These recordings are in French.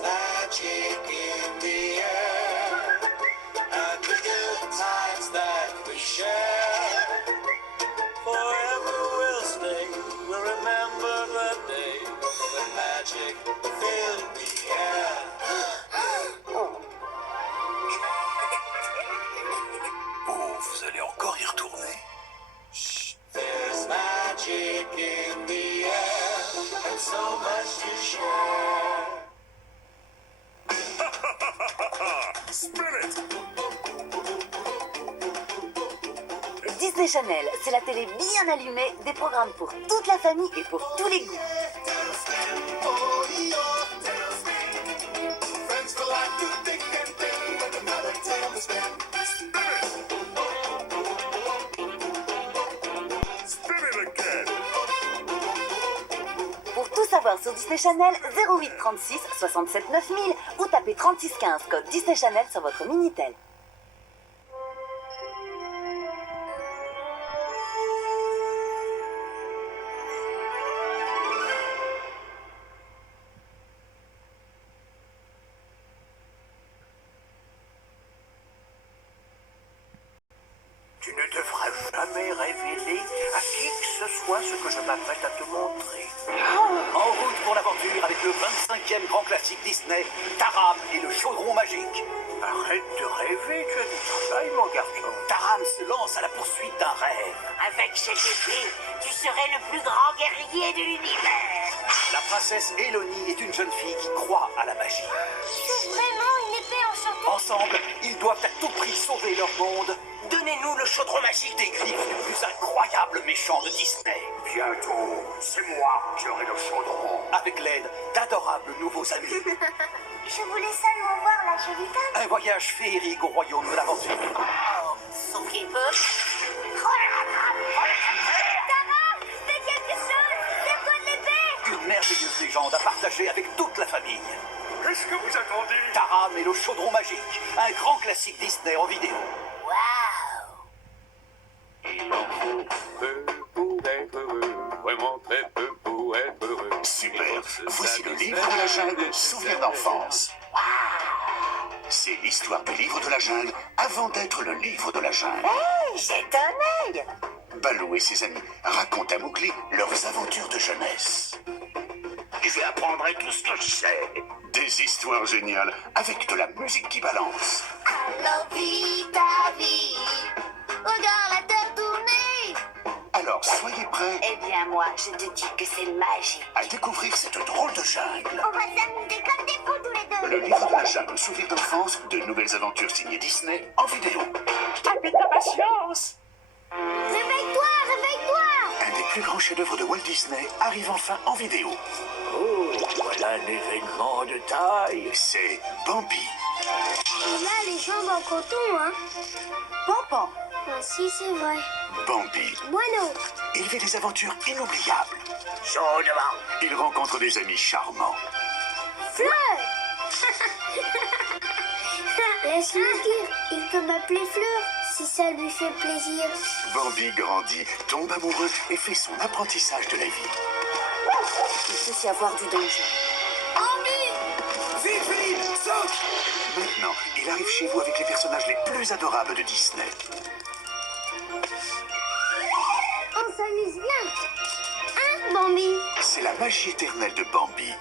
magic in the air, and the good times that we share forever will stay. We'll remember the day when magic filled the air. Oh, vous allez encore y retourner? Shh. There's magic in the air, and so much to share. Spirit! Disney Channel, c'est la télé bien allumée, des programmes pour toute la famille et pour tous les goûts. Pour tout savoir sur Disney Channel, 08 36 67 9000 ou tapez 36 15 code Disney Channel sur votre Minitel. Tu ne devras jamais révéler à qui que ce soit ce que je m'apprête à te montrer. En route pour l'aventure avec le 25e grand classique Disney, Taram et le chaudron magique. Arrête de rêver, tu as du travail, mon garçon. Taram se lance à la poursuite d'un rêve. Avec cette épée, tu serais le plus grand guerrier de l'univers. La princesse Elonie est une jeune fille qui croit à la magie. C'est vraiment une épée enchantée. Ensemble, ils doivent à tout prix sauver leur monde. Donnez-nous le chaudron magique des griffes du plus incroyable méchant de Disney. Bientôt, c'est moi qui aurai le chaudron. Avec l'aide d'adorables nouveaux amis. Je voulais seulement voir la jolie dame. Un voyage féerique au royaume de l'aventure. Oh, sauf qu'il peut. Tara, fais quelque chose. C'est quoi de l'épée? Une merveilleuse légende à partager avec toute la famille. Qu'est-ce que vous attendez? Taram et le chaudron magique. Un grand classique Disney en vidéo. Waouh. Il en faut peu pour être heureux, vraiment très peu pour être heureux. Super, voici le livre de la jungle, souvenir d'enfance. C'est l'histoire du livre de la jungle avant d'être le livre de la jungle. Hey, j'ai un œil! Balou et ses amis racontent à Mowgli leurs aventures de jeunesse. Je vais apprendre tout ce que je sais. Des histoires géniales avec de la musique qui balance. Alors vis ta vie. Regarde la terre tourner. Alors soyez prêts Eh bien moi, je te dis que c'est magique. à découvrir cette drôle de jungle. On va s'amuser comme des fous tous les deux. Le livre de la jungle, souvenir d'enfance, de nouvelles aventures signées Disney en vidéo. Réveille-toi, réveille-toi. Un des plus grands chefs-d'œuvre de Walt Disney arrive enfin en vidéo. Oh, voilà un événement de taille. C'est Bambi. Il a les jambes en coton, hein. Pampan, Moi aussi, c'est vrai. Bambi. Moi non. Il vit des aventures inoubliables. Chaudement. Il rencontre des amis charmants. Fleur. Laisse-le dire, il peut m'appeler Fleur, si ça lui fait plaisir. Bambi grandit, tombe amoureux et fait son apprentissage de la vie. il peut y avoir du danger. Vite, Philippe, saute! Maintenant, il arrive chez vous avec les personnages les plus adorables de Disney. On s'amuse bien. Hein, Bambi? C'est la magie éternelle de Bambi.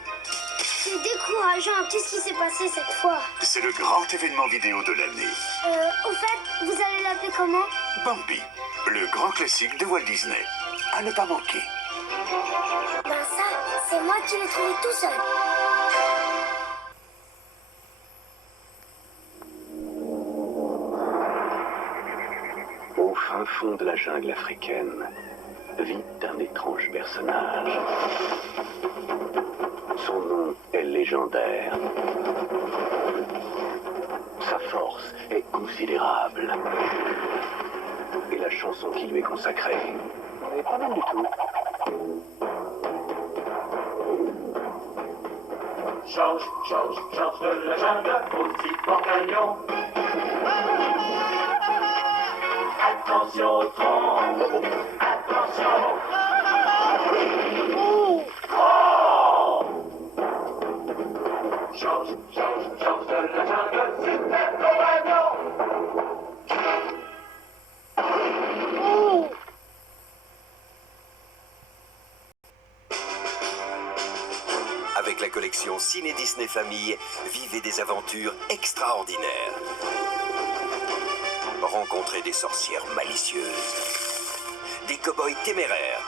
C'est décourageant, qu'est-ce qui s'est passé cette fois? C'est le grand événement vidéo de l'année. Au fait, vous allez l'appeler comment? Bambi, le grand classique de Walt Disney. À ne pas manquer. Ben ça, c'est moi qui l'ai trouvé tout seul. Au fin fond de la jungle africaine vit un étrange personnage. Son nom est légendaire. Sa force est considérable. Et la chanson qui lui est consacrée n'est pas mal du tout. Change, change, change de la jungle au petit porte-cagnon. Attention au tronc, attention. Oh! Change, Avec la collection Ciné Disney Famille, vivez des aventures extraordinaires. Rencontrez des sorcières malicieuses, des cow-boys téméraires,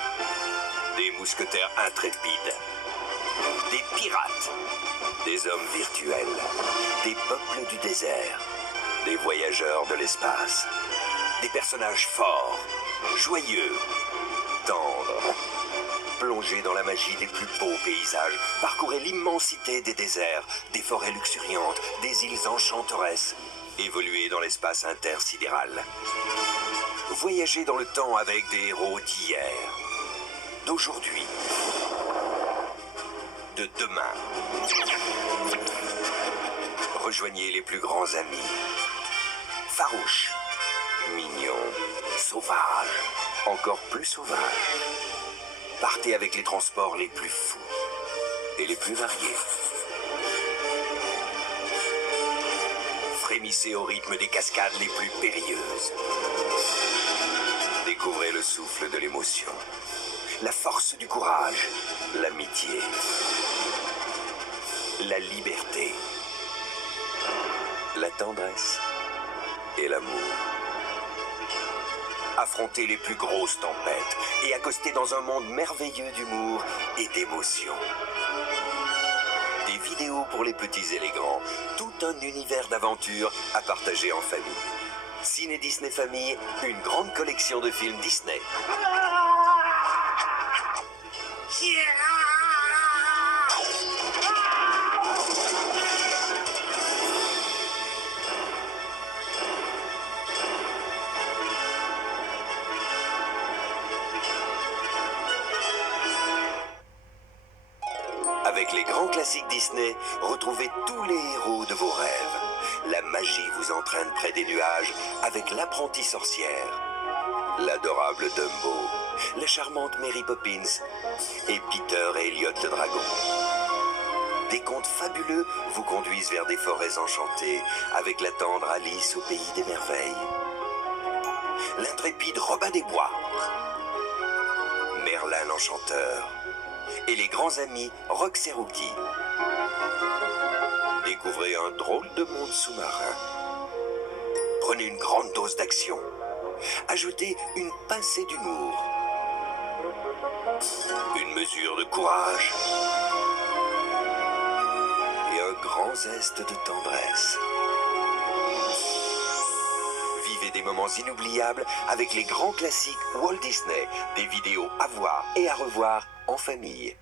des mousquetaires intrépides, des pirates, des hommes virtuels, des peuples du désert, des voyageurs de l'espace, des personnages forts, joyeux, tendres. Plongez dans la magie des plus beaux paysages, parcourez l'immensité des déserts, des forêts luxuriantes, des îles enchanteresses, évoluez dans l'espace intersidéral. Voyagez dans le temps avec des héros d'hier, d'aujourd'hui, de demain. Rejoignez les plus grands amis, farouches, mignons, sauvages, encore plus sauvages. Partez avec les transports les plus fous et les plus variés. Frémissez au rythme des cascades les plus périlleuses. Découvrez le souffle de l'émotion, la force du courage, l'amitié, la liberté, la tendresse et l'amour. Affrontez les plus grosses tempêtes et accostez dans un monde merveilleux d'humour et d'émotion. Des vidéos pour les petits et les grands, tout un univers d'aventures à partager en famille. Ciné Disney Famille, une grande collection de films Disney. Avec les grands classiques Disney, retrouvez tous les héros de vos rêves. La magie vous entraîne près des nuages avec l'apprentie sorcière, l'adorable Dumbo, la charmante Mary Poppins et Peter et Elliot le dragon. Des contes fabuleux vous conduisent vers des forêts enchantées avec la tendre Alice au pays des merveilles. L'intrépide Robin des Bois, Merlin l'Enchanteur et les grands amis Rox et Rookie. Découvrez un drôle de monde sous-marin. Prenez une grande dose d'action. Ajoutez une pincée d'humour. Une mesure de courage. Et un grand zeste de tendresse. Vivez des moments inoubliables avec les grands classiques Walt Disney, des vidéos à voir et à revoir en famille.